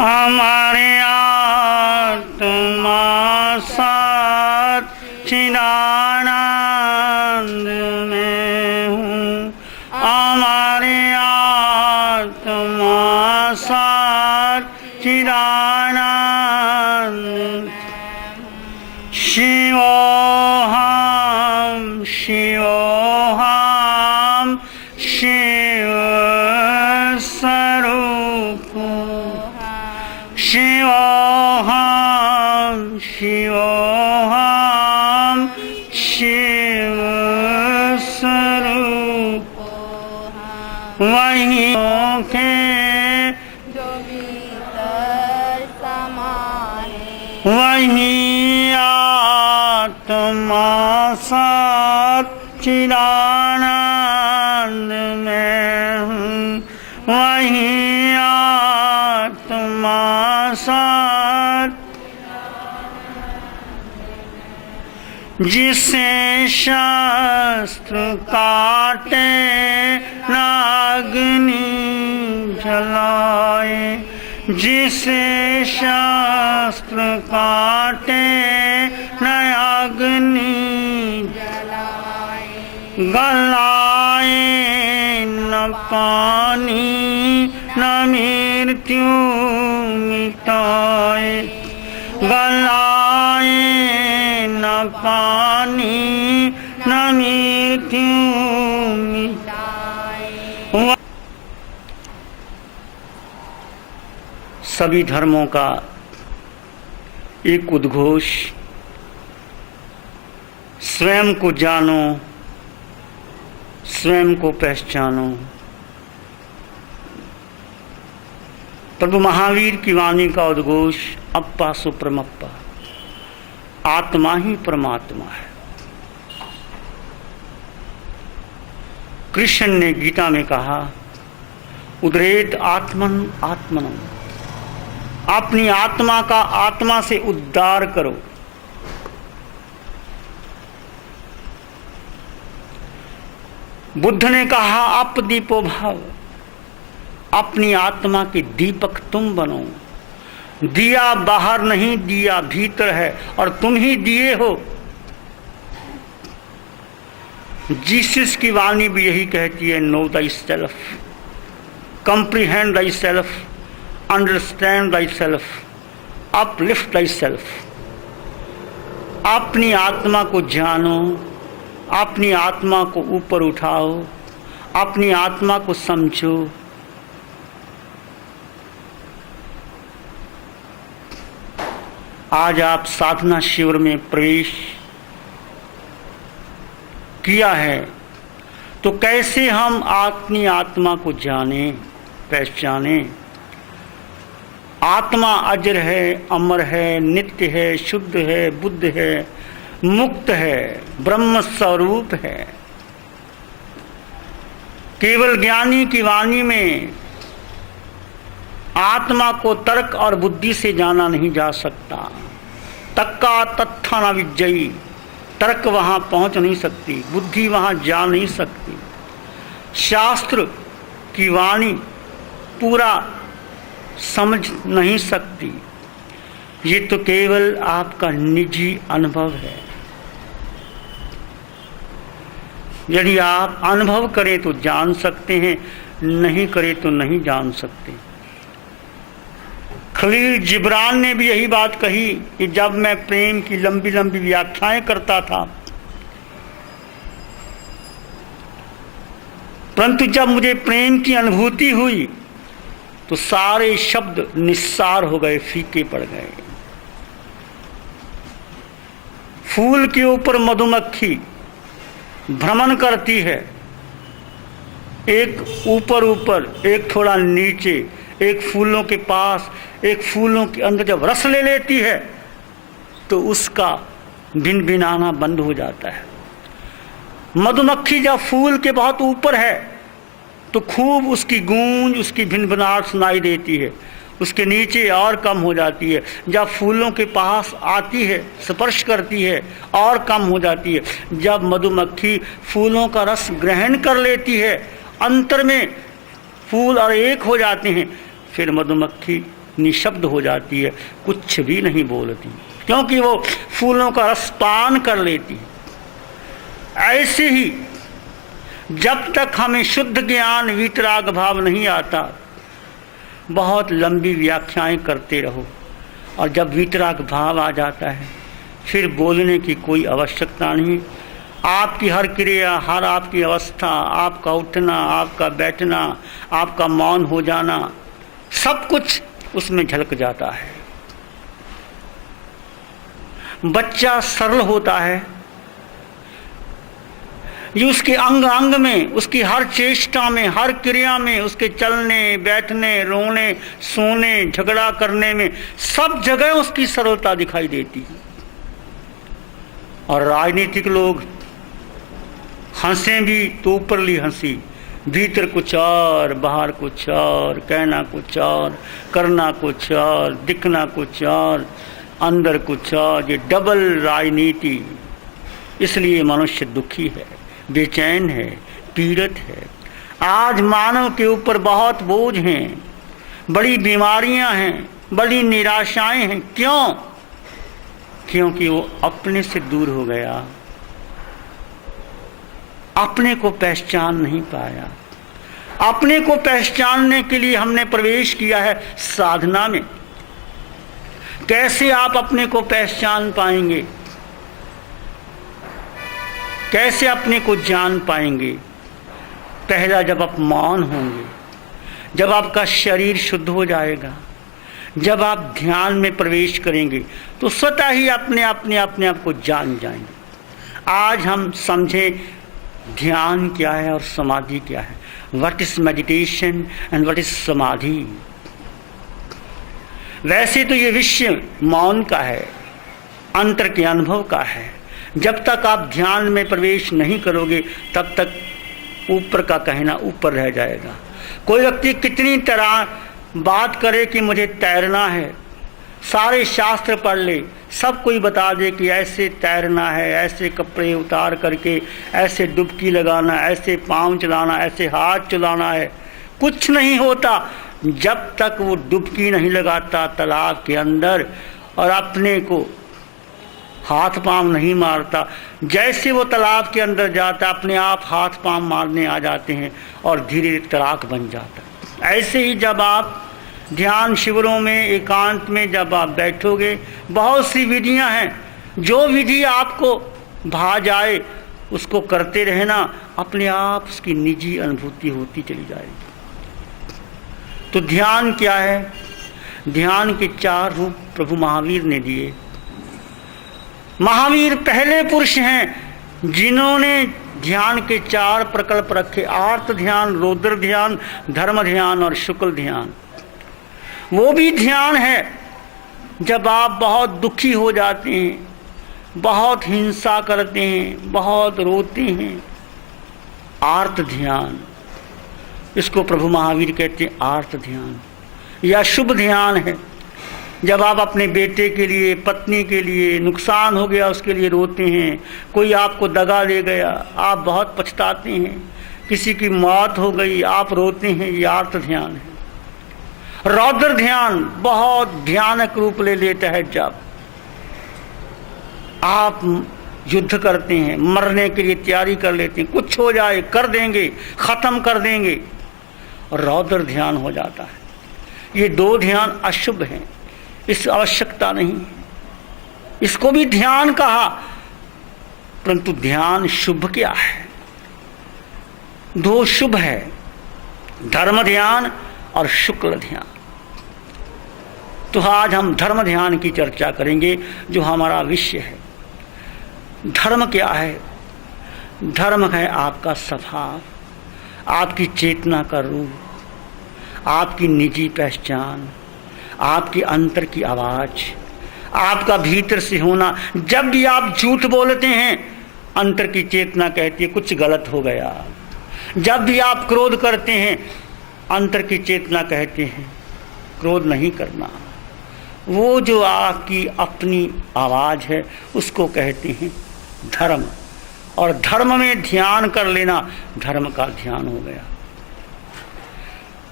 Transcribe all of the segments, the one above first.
हमारे आत्मा सच्चिदानंद में हूँ। हमारे आत्मा सच्चिदानंद शिवोहम शिवोहम शिव स्वरूप शिवोहम शिवोहम शिव स्वरूप वही के वही आत्मा सच्चिदानंद में हूँ। वही आत्मा जिसे शास्त्र काटे न अग्नि जलाए, जिसे शास्त्र काटे न अग्नि गलाए, न पानी न मृत्यु मिटाए, गलाए न पानी न मृत्यु मिटाए। सभी धर्मों का एक उद्घोष, स्वयं को जानो, स्वयं को पहचानो। प्रभु महावीर की वाणी का उद्घोष अप्पा सुप्रमप्पा, आत्मा ही परमात्मा है। कृष्ण ने गीता में कहा, उद्रेत आत्मन आत्मनम, अपनी आत्मा का आत्मा से उद्धार करो। बुद्ध ने कहा, अपदीपो भाव, अपनी आत्मा के दीपक तुम बनो। दिया बाहर नहीं, दिया भीतर है और तुम ही दिए हो। जीसस की वाणी भी यही कहती है, no thy self, comprehend thy self, understand thy self, uplift thy self. अपनी आत्मा को जानो, अपनी आत्मा को ऊपर उठाओ, अपनी आत्मा को समझो। आज आप साधना शिविर में प्रवेश किया है, तो कैसे हम अपनी आत्मा को जाने, पहचाने। आत्मा अजर है, अमर है, नित्य है, शुद्ध है, बुद्ध है, मुक्त है, ब्रह्म स्वरूप है। केवल ज्ञानी की वाणी में आत्मा को तर्क और बुद्धि से जाना नहीं जा सकता। तक्का तत्था न विजयी, तर्क वहां पहुंच नहीं सकती, बुद्धि वहां जा नहीं सकती। शास्त्र की वाणी पूरा समझ नहीं सकती। ये तो केवल आपका निजी अनुभव है। यदि आप अनुभव करें तो जान सकते हैं, नहीं करें तो नहीं जान सकते। खलील जिब्रान ने भी यही बात कही कि जब मैं प्रेम की लंबी लंबी व्याख्याएं करता था, परंतु जब मुझे प्रेम की अनुभूति हुई तो सारे शब्द निस्सार हो गए, फीके पड़ गए। फूल के ऊपर मधुमक्खी भ्रमण करती है, एक ऊपर ऊपर, एक थोड़ा नीचे, एक फूलों के पास, एक फूलों के अंदर जब रस ले लेती है तो उसका भिन भिनाना बंद हो जाता है। मधुमक्खी जब फूल के बहुत ऊपर है तो खूब उसकी गूंज, उसकी भिनभिनाहट सुनाई देती है, उसके नीचे और कम हो जाती है। जब फूलों के पास आती है, स्पर्श करती है, और कम हो जाती है। जब मधुमक्खी फूलों का रस ग्रहण कर लेती है, अंतर में फूल और एक हो जाते हैं, फिर मधुमक्खी निशब्द हो जाती है, कुछ भी नहीं बोलती, क्योंकि वो फूलों का रस पान कर लेती है। ऐसे ही जब तक हमें शुद्ध ज्ञान वीतराग भाव नहीं आता, बहुत लंबी व्याख्याएं करते रहो, और जब वीतराग भाव आ जाता है फिर बोलने की कोई आवश्यकता नहीं। आपकी हर क्रिया, हर आपकी अवस्था, आपका उठना, आपका बैठना, आपका मौन हो जाना, सब कुछ उसमें झलक जाता है। बच्चा सरल होता है, ये उसके अंग अंग में, उसकी हर चेष्टा में, हर क्रिया में, उसके चलने बैठने, रोने सोने, झगड़ा करने में, सब जगह उसकी सरलता दिखाई देती है। और राजनीतिक लोग हंसें भी तो ऊपरली हंसी, भीतर कुछ और, बाहर कुछ और, कहना कुछ और, करना कुछ और, दिखना कुछ और, अंदर कुछ और। ये डबल राजनीति, इसलिए मनुष्य दुखी है, बेचैन है, पीड़ित है। आज मानव के ऊपर बहुत बोझ हैं, बड़ी बीमारियां हैं, बड़ी निराशाएं हैं। क्यों? क्योंकि वो अपने से दूर हो गया, अपने को पहचान नहीं पाया। अपने को पहचानने के लिए हमने प्रवेश किया है साधना में। कैसे आप अपने को पहचान पाएंगे? कैसे अपने को जान पाएंगे? पहला, जब आप मौन होंगे, जब आपका शरीर शुद्ध हो जाएगा, जब आप ध्यान में प्रवेश करेंगे, तो स्वतः ही अपने आप को जान जाएंगे। आज हम समझें ध्यान क्या है और समाधि क्या है। What is meditation and what is समाधि। वैसे तो ये विषय मौन का है, अंतर के अनुभव का है। जब तक आप ध्यान में प्रवेश नहीं करोगे, तब तक ऊपर का कहना ऊपर रह जाएगा। कोई व्यक्ति कितनी तरह बात करे कि मुझे तैरना है, सारे शास्त्र पढ़ ले, सब कोई बता दे कि ऐसे तैरना है, ऐसे कपड़े उतार करके, ऐसे डुबकी लगाना, ऐसे पाँव चलाना, ऐसे हाथ चलाना है, कुछ नहीं होता जब तक वो डुबकी नहीं लगाता तालाब के अंदर और अपने को हाथ पांव नहीं मारता। जैसे वो तालाब के अंदर जाता, अपने आप हाथ पांव मारने आ जाते हैं और धीरे धीरे तैराक बन जाता है। ऐसे ही जब आप ध्यान शिविरों में, एकांत में जब आप बैठोगे, बहुत सी विधियां हैं, जो विधि आपको भा जाए उसको करते रहना, अपने आप उसकी निजी अनुभूति होती चली जाएगी। तो ध्यान क्या है? ध्यान के 4 रूप प्रभु महावीर ने दिए। महावीर पहले पुरुष हैं जिन्होंने ध्यान के 4 प्रकल्प रखे, आर्त ध्यान, रौद्र ध्यान, धर्म ध्यान और शुक्ल ध्यान। वो भी ध्यान है जब आप बहुत दुखी हो जाते हैं, बहुत हिंसा करते हैं, बहुत रोते हैं, आर्त ध्यान, इसको प्रभु महावीर कहते हैं आर्त ध्यान। या शुभ ध्यान है जब आप अपने बेटे के लिए, पत्नी के लिए, नुकसान हो गया उसके लिए रोते हैं, कोई आपको दगा दे गया आप बहुत पछताते हैं, किसी की मौत हो गई आप रोते हैं, ये आर्त ध्यान है। रौद्र ध्यान बहुत भयानक रूप ले लेता है जब आप युद्ध करते हैं, मरने के लिए तैयारी कर लेते हैं, कुछ हो जाए कर देंगे, खत्म कर देंगे, और रौद्र ध्यान हो जाता है। ये 2 ध्यान अशुभ हैं, इस आवश्यकता नहीं, इसको भी ध्यान कहा, परंतु ध्यान शुभ क्या है? 2 शुभ है, धर्म ध्यान और शुक्ल ध्यान। तो आज हम धर्म ध्यान की चर्चा करेंगे, जो हमारा विषय है। धर्म क्या है? धर्म है आपका स्वभाव, आपकी चेतना का रूप, आपकी निजी पहचान, आपकी अंतर की आवाज, आपका भीतर से होना। जब भी आप झूठ बोलते हैं, अंतर की चेतना कहती है कुछ गलत हो गया। जब भी आप क्रोध करते हैं, अंतर की चेतना कहते हैं क्रोध नहीं करना। वो जो आपकी अपनी आवाज है उसको कहते हैं धर्म। और धर्म में ध्यान कर लेना धर्म का ध्यान हो गया।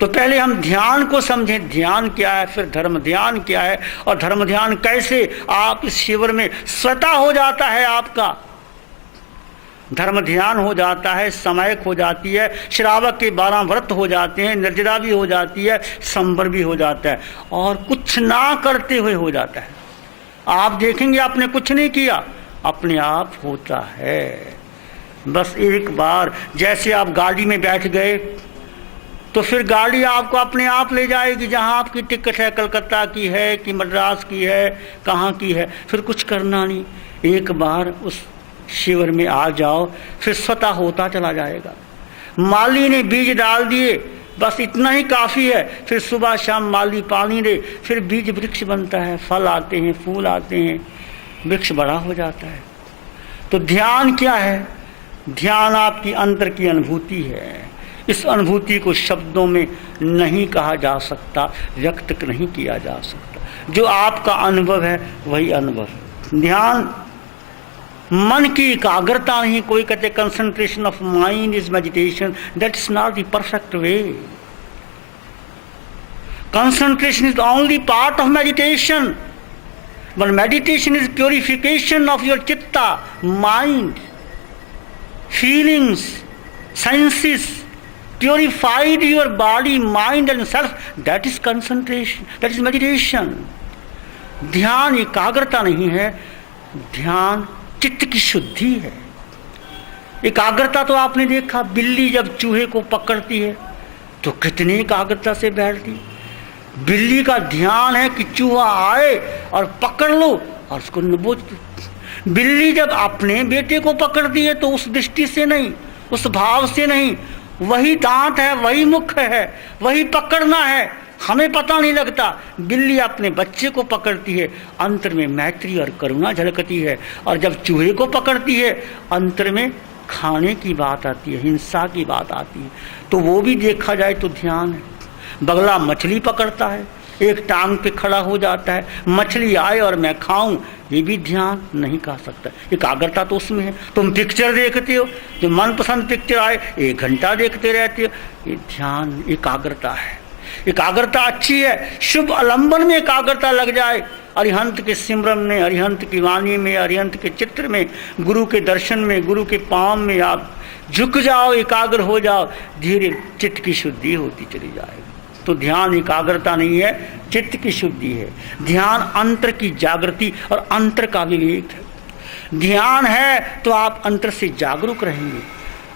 तो पहले हम ध्यान को समझें, ध्यान क्या है, फिर धर्म ध्यान क्या है, और धर्म ध्यान कैसे आप इस शिविर में स्वतः हो जाता है। आपका धर्म ध्यान हो जाता है, समायक हो जाती है, श्रावक के 12 व्रत हो जाते हैं, निर्जरा भी हो जाती है, संवर भी हो जाता है, और कुछ ना करते हुए हो जाता है। आप देखेंगे आपने कुछ नहीं किया, अपने आप होता है। बस एक बार जैसे आप गाड़ी में बैठ गए तो फिर गाड़ी आपको अपने आप ले जाएगी जहां आपकी टिकट है, कलकत्ता की है कि मद्रास की है, कहाँ की है, फिर कुछ करना नहीं। एक बार उस शिविर में आ जाओ, फिर स्वतः होता चला जाएगा। माली ने बीज डाल दिए, बस इतना ही काफ़ी है। फिर सुबह शाम माली पानी दे, फिर बीज वृक्ष बनता है, फल आते हैं, फूल आते हैं, वृक्ष बड़ा हो जाता है। तो ध्यान क्या है? ध्यान आपकी अंतर की अनुभूति है। इस अनुभूति को शब्दों में नहीं कहा जा सकता, व्यक्त नहीं किया जा सकता। जो आपका अनुभव है वही अनुभव है। ध्यान मन की एकाग्रता नहीं। कोई कहते concentration of mind is meditation, that is not the perfect way. Concentration is only part of meditation, but meditation is purification of your chitta, mind, feelings, senses, purified your body, mind and self, that is concentration, that is meditation. ध्यान एकाग्रता नहीं है, ध्यान चित्त की शुद्धि है। एकाग्रता तो आपने देखा, बिल्ली जब चूहे को पकड़ती है तो कितनी एकाग्रता से बैठती। बिल्ली का ध्यान है कि चूहा आए और पकड़ लो और उसको नबोच दो। बिल्ली जब अपने बेटे को पकड़ती है तो उस दृष्टि से नहीं, उस भाव से नहीं, वही दांत है, वही मुख है, वही पकड़ना है, हमें पता नहीं लगता। बिल्ली अपने बच्चे को पकड़ती है, अंतर में मैत्री और करुणा झलकती है, और जब चूहे को पकड़ती है अंतर में खाने की बात आती है, हिंसा की बात आती है। तो वो भी देखा जाए तो ध्यान है। बगला मछली पकड़ता है, एक टांग पे खड़ा हो जाता है, मछली आए और मैं खाऊं, ये भी ध्यान नहीं कह सकता। एकाग्रता तो उसमें है। तुम पिक्चर देखते हो, जो मनपसंद पिक्चर आए 1 घंटा देखते रहते हो, ये ध्यान एकाग्रता है। एकाग्रता अच्छी है। शुभ आलंबन में एकाग्रता लग जाए, अरिहंत के सिमरन में, अरिहंत की वाणी में, अरिहंत के चित्र में, गुरु के दर्शन में, गुरु के पाँव में आप झुक जाओ, एकाग्र हो जाओ, धीरे चित्त की शुद्धि होती चली जाएगी। तो ध्यान एकाग्रता नहीं है, चित्त की शुद्धि है। ध्यान अंतर की जागृति और अंतर का विवेक है। ध्यान है तो आप अंतर से जागरूक रहेंगे।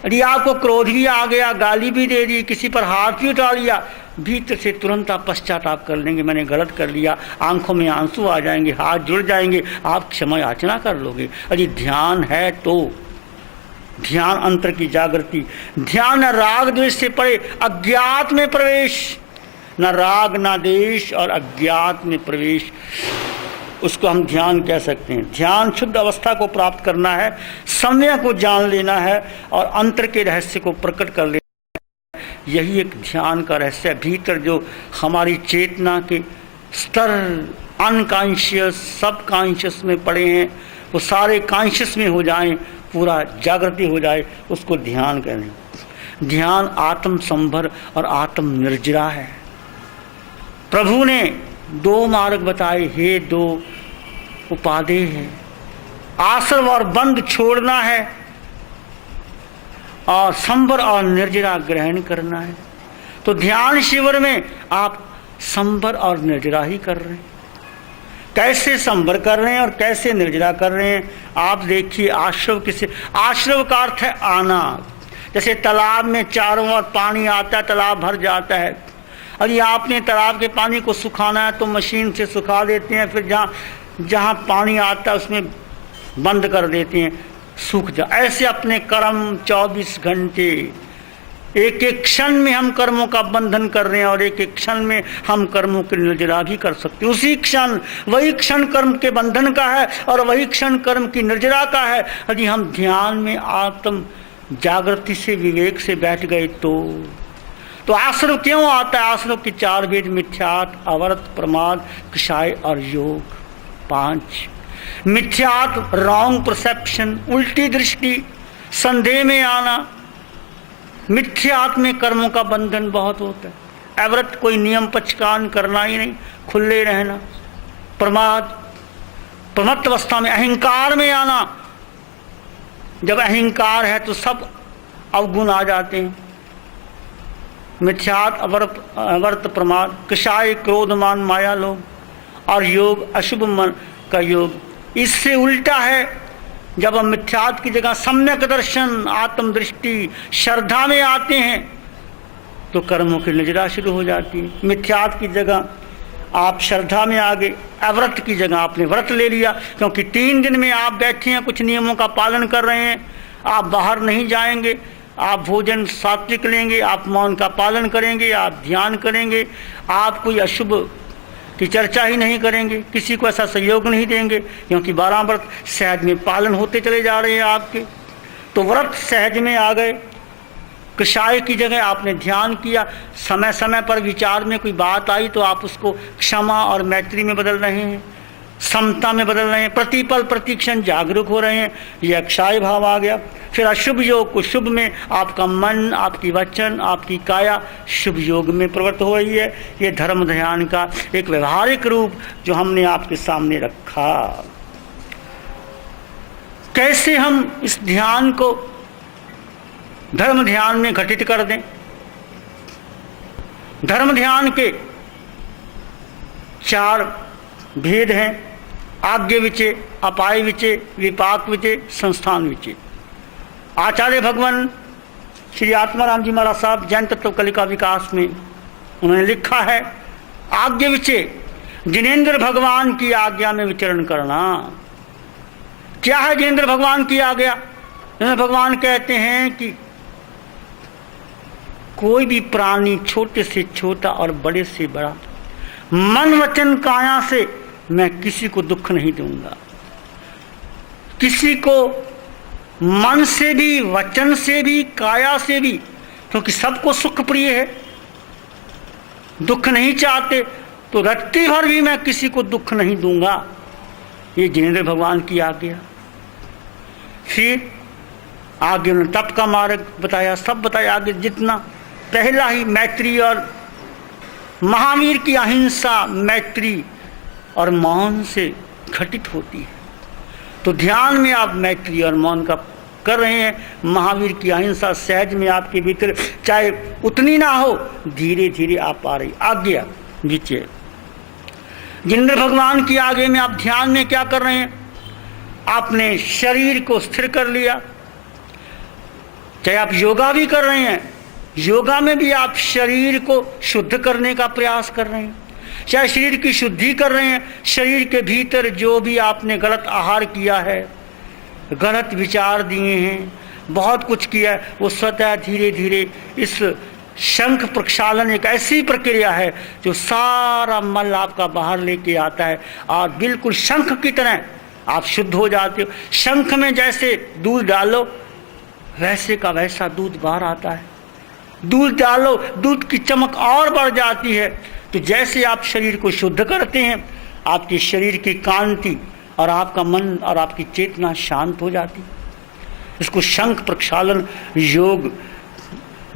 यदि आपको क्रोध भी आ गया, गाली भी दे दी, किसी पर हाथ भी उठा लिया, भीतर से तुरंत आप पश्चाताप कर लेंगे, मैंने गलत कर लिया, आंखों में आंसू आ जाएंगे, हाथ जुड़ जाएंगे, आप क्षमा याचना कर लोगे। यदि ध्यान है तो ध्यान अंतर की जागृति। ध्यान राग द्वेष से परे अज्ञात में प्रवेश, न राग न देश और अज्ञात में प्रवेश, उसको हम ध्यान कह सकते हैं। ध्यान शुद्ध अवस्था को प्राप्त करना है, समय को जान लेना है और अंतर के रहस्य को प्रकट कर लेना है। यही एक ध्यान का रहस्य है। भीतर जो हमारी चेतना के स्तर अनकॉन्शियस, सब कॉन्शियस में पड़े हैं, वो सारे कॉन्शियस में हो जाएं, पूरा जागृति हो जाए, उसको ध्यान करें। ध्यान आत्म संभर और आत्म निर्जरा है। प्रभु ने 2 मार्ग बताए, हे 2 उपादेय है। आश्रव और बंध छोड़ना है और संवर और निर्जरा ग्रहण करना है। तो ध्यान शिविर में आप संवर और निर्जरा ही कर रहे हैं। कैसे संवर कर रहे हैं और कैसे निर्जरा कर रहे हैं आप देखिए। आश्रव किसे, आश्रव का अर्थ है आना। जैसे तालाब में चारों ओर पानी आता है, तालाब भर जाता है। यदि आपने तालाब के पानी को सुखाना है तो मशीन से सुखा देते हैं, फिर जहाँ पानी आता है उसमें बंद कर देते हैं, सूख जा। ऐसे अपने कर्म 24 घंटे, एक एक क्षण में हम कर्मों का बंधन कर रहे हैं और एक एक क्षण में हम कर्मों की निर्जरा भी कर सकते हैं। उसी क्षण, वही क्षण कर्म के बंधन का है और वही क्षण कर्म की निर्जरा का है। यदि हम ध्यान में आत्म जागृति से, विवेक से बैठ गए तो आश्रव क्यों आता है? आश्रव के 4 भेद, मिथ्यात, अवर्त, प्रमाद, कषाय और योग। 5 मिथ्यात, रॉन्ग परसेप्शन, उल्टी दृष्टि, संदेह में आना। मिथ्यात में कर्मों का बंधन बहुत होता है। अव्रत कोई नियम पचकान करना ही नहीं, खुले रहना। प्रमाद, प्रमत्त अवस्था में अहंकार में आना। जब अहंकार है तो सब अवगुण आ जाते हैं। मिथ्यात, अवर्त, प्रमाद, कषाय, क्रोध, मान, माया, लोभ। और योग अशुभ मन का योग इससे उल्टा है। जब हम मिथ्यात की जगह सम्यक दर्शन, आत्मदृष्टि, श्रद्धा में आते हैं तो कर्मों की नजरा शुरू हो जाती है। मिथ्यात की जगह आप श्रद्धा में आ गए, अव्रत की जगह आपने व्रत ले लिया, क्योंकि 3 दिन में आप बैठे हैं, कुछ नियमों का पालन कर रहे हैं। आप बाहर नहीं जाएंगे, आप भोजन सात्विक लेंगे, आप मौन का पालन करेंगे, आप ध्यान करेंगे, आप कोई अशुभ की चर्चा ही नहीं करेंगे, किसी को ऐसा सहयोग नहीं देंगे, क्योंकि 12 व्रत सहज में पालन होते चले जा रहे हैं आपके। तो व्रत सहज में आ गए। कषाय की जगह आपने ध्यान किया, समय समय पर विचार में कोई बात आई तो आप उसको क्षमा और मैत्री में बदल रहे हैं, समता में बदल रहे हैं, प्रतिपल प्रतिक्षण जागरूक हो रहे हैं, यह अक्षाय भाव आ गया। फिर अशुभ योग को शुभ में आपका मन, आपकी वचन, आपकी काया शुभ योग में प्रवृत्त हो रही है। ये धर्म ध्यान का एक व्यवहारिक रूप जो हमने आपके सामने रखा। कैसे हम इस ध्यान को धर्म ध्यान में घटित कर दें? धर्म ध्यान के 4 भेद हैं: आज्ञा विचय, अपाय विचय, विपाक विचय, संस्थान विचय। आचार्य भगवान श्री आत्माराम जी महाराज साहब जैन तत्व कलिका विकास में उन्होंने लिखा है, आज्ञा विचय जिनेंद्र भगवान की आज्ञा में विचरण करना। क्या है जिनेंद्र भगवान की आज्ञा? भगवान कहते हैं कि कोई भी प्राणी छोटे से छोटा और बड़े से बड़ा मन वचन काया से मैं किसी को दुख नहीं दूंगा। किसी को मन से भी, वचन से भी, काया से भी, क्योंकि सबको सुख प्रिय है, दुख नहीं चाहते, तो रत्ती भर भी मैं किसी को दुख नहीं दूंगा। ये जिनेंद्र भगवान की आज्ञा। फिर आगे उन्होंने तप का मार्ग बताया, सब बताया आगे जितना। पहला ही मैत्री और महावीर की अहिंसा मैत्री और मौन से घटित होती है। तो ध्यान में आप मैत्री और मौन का कर रहे हैं, महावीर की अहिंसा सहज में आपके भीतर, चाहे उतनी ना हो, धीरे धीरे आप आ रही आज्ञा विचय। जिनेंद्र भगवान की आगे में आप ध्यान में क्या कर रहे हैं? आपने शरीर को स्थिर कर लिया। चाहे आप योगा भी कर रहे हैं, योगा में भी आप शरीर को शुद्ध करने का प्रयास कर रहे हैं। चाहे शरीर की शुद्धि कर रहे हैं, शरीर के भीतर जो भी आपने गलत आहार किया है, गलत विचार दिए हैं, बहुत कुछ किया है, वो स्वतः धीरे धीरे इस शंख प्रक्षालन एक ऐसी प्रक्रिया है जो सारा मल आपका बाहर लेके आता है और बिल्कुल शंख की तरह आप शुद्ध हो जाते हो। शंख में जैसे दूध डालो वैसे का वैसा दूध बाहर आता है। दूध डालो, दूध की चमक और बढ़ जाती है। तो जैसे आप शरीर को शुद्ध करते हैं, आपके शरीर की कांति और आपका मन और आपकी चेतना शांत हो जाती। इसको शंख प्रक्षालन योग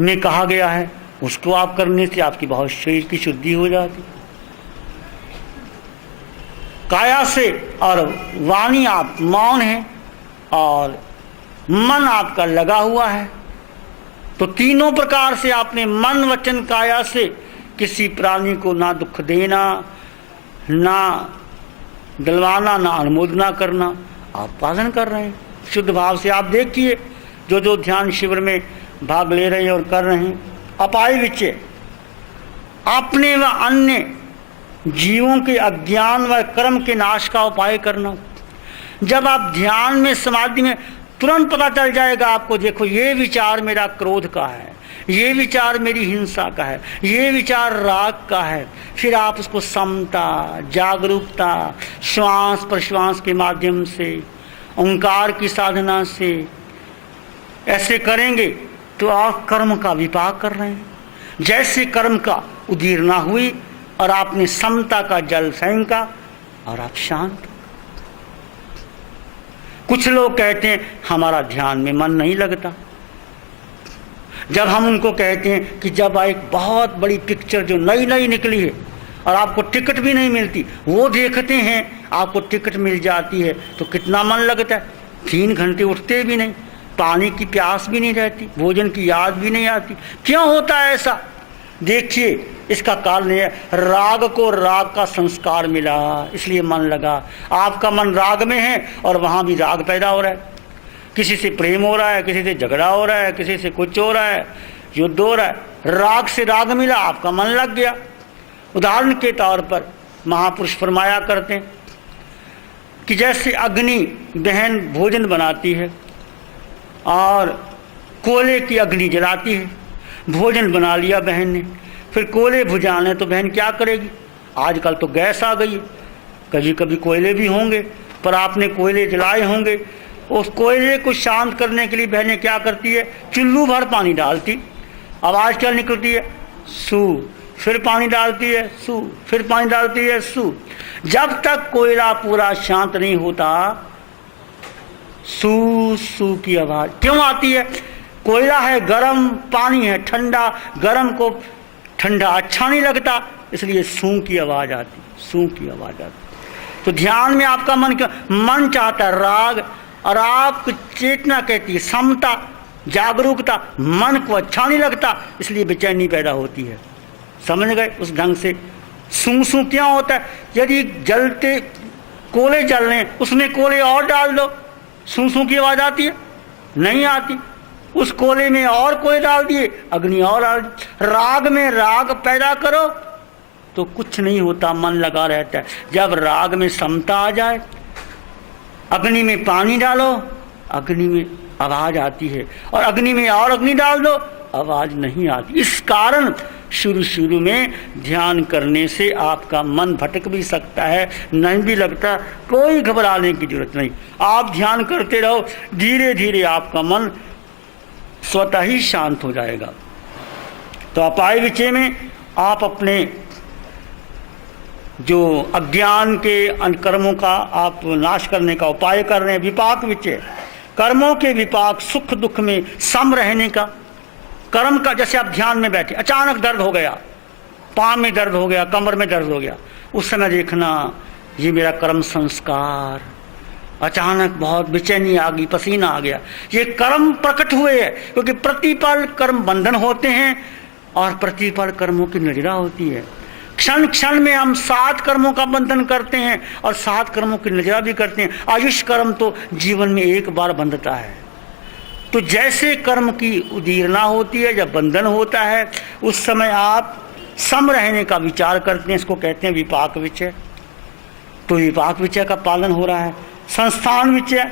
में कहा गया है। उसको आप करने से आपकी बहुत शरीर की शुद्धि हो जाती। काया से और वाणी आप मौन है और मन आपका लगा हुआ है। तो तीनों प्रकार से आपने मन वचन काया से किसी प्राणी को ना दुख देना, ना दिलवाना, ना अनुमोदना करना, आप पालन कर रहे हैं शुद्ध भाव से। आप देखिए जो ध्यान शिविर में भाग ले रहे हैं और कर रहे हैं। अपाय विचय, अपने व अन्य जीवों के अज्ञान व कर्म के नाश का उपाय करना। जब आप ध्यान में, समाधि में, तुरंत पता चल जाएगा आपको, देखो ये विचार मेरा क्रोध का है, ये विचार मेरी हिंसा का है, ये विचार राग का है। फिर आप उसको समता, जागरूकता, श्वास प्रश्वास के माध्यम से, ओंकार की साधना से ऐसे करेंगे तो आप कर्म का विपाक कर रहे हैं। जैसे कर्म का उदीरना हुई और आपने समता का जल फेंका और आप शांत। कुछ लोग कहते हैं हमारा ध्यान में मन नहीं लगता, जब हम उनको कहते हैं कि जब एक बहुत बड़ी पिक्चर जो नई नई निकली है और आपको टिकट भी नहीं मिलती, वो देखते हैं, आपको टिकट मिल जाती है तो कितना मन लगता है। 3 घंटे उठते भी नहीं, पानी की प्यास भी नहीं रहती, भोजन की याद भी नहीं आती। क्यों होता है ऐसा? देखिए, इसका कारण है राग को राग का संस्कार मिला, इसलिए मन लगा। आपका मन राग में है और वहाँ भी राग पैदा हो रहा है। किसी से प्रेम हो रहा है, किसी से झगड़ा हो रहा है, किसी से कुछ हो रहा है, युद्ध हो रहा है, राग से राग मिला, आपका मन लग गया। उदाहरण के तौर पर महापुरुष फरमाया करते हैं कि जैसे अग्नि बहन भोजन बनाती है और कोयले की अग्नि जलाती है। भोजन बना लिया बहन ने, फिर कोयले बुझाने तो बहन क्या करेगी? आजकल तो गैस आ गई है, कभी कभी कोयले भी होंगे, पर आपने कोयले जलाए होंगे। उस कोयले को शांत करने के लिए बहनें क्या करती है? चुल्लू भर पानी डालती, आवाज़ क्या निकलती है? सू। फिर पानी डालती है, सू। फिर पानी डालती है, सू। जब तक कोयला पूरा शांत नहीं होता, सू सू की आवाज़ क्यों आती है? कोयला है गरम, पानी है ठंडा, गरम को ठंडा अच्छा नहीं लगता, इसलिए सू की आवाज़ आती, सू की आवाज़ आती। तो ध्यान में आपका मन क्यों? मन चाहता है राग, और आपकी चेतना कहती है समता, जागरूकता। मन को अच्छा नहीं लगता, इसलिए बेचैनी पैदा होती है। समझ गए? उस ढंग से सू सू क्या होता है? यदि जलते कोयले जल रहे हैं, उसमें कोयले और डाल दो, सू सू की आवाज़ आती है? नहीं आती। उस कोयले में और कोयले डाल दिए, अग्नि और डाल दी। राग में राग पैदा करो तो कुछ नहीं होता, मन लगा रहता है। जब राग में समता आ जाए, अग्नि में पानी डालो, अग्नि में आवाज़ आती है, और अग्नि में और अग्नि डाल दो, आवाज़ नहीं आती। इस कारण शुरू में ध्यान करने से आपका मन भटक भी सकता है, नहीं भी लगता, कोई घबराने की जरूरत नहीं। आप ध्यान करते रहो, धीरे धीरे आपका मन स्वतः ही शांत हो जाएगा। तो अपाय विचय में आप अपने जो अज्ञान के कर्मों का आप नाश करने का उपाय कर रहे हैं। विपाक विचय, कर्मों के विपाक, सुख दुख में सम रहने का। कर्म का, जैसे आप ध्यान में बैठे, अचानक दर्द हो गया, पाँव में दर्द हो गया, कमर में दर्द हो गया, उस समय देखना ये मेरा कर्म संस्कार। अचानक बहुत बेचैनी आ गई, पसीना आ गया, ये कर्म प्रकट हुए हैं। क्योंकि प्रतिपल कर्म बंधन होते हैं और प्रतिपल कर्मों की नजरा होती है। क्षण क्षण में हम 7 कर्मों का बंधन करते हैं और 7 कर्मों की नजरा भी करते हैं। आयुष कर्म तो जीवन में एक बार बंधता है। तो जैसे कर्म की उदीरना होती है, जब बंधन होता है, उस समय आप सम रहने का विचार करते हैं, इसको कहते हैं विपाक विचय। तो विपाक विचय का पालन हो रहा है। संस्थान विचय,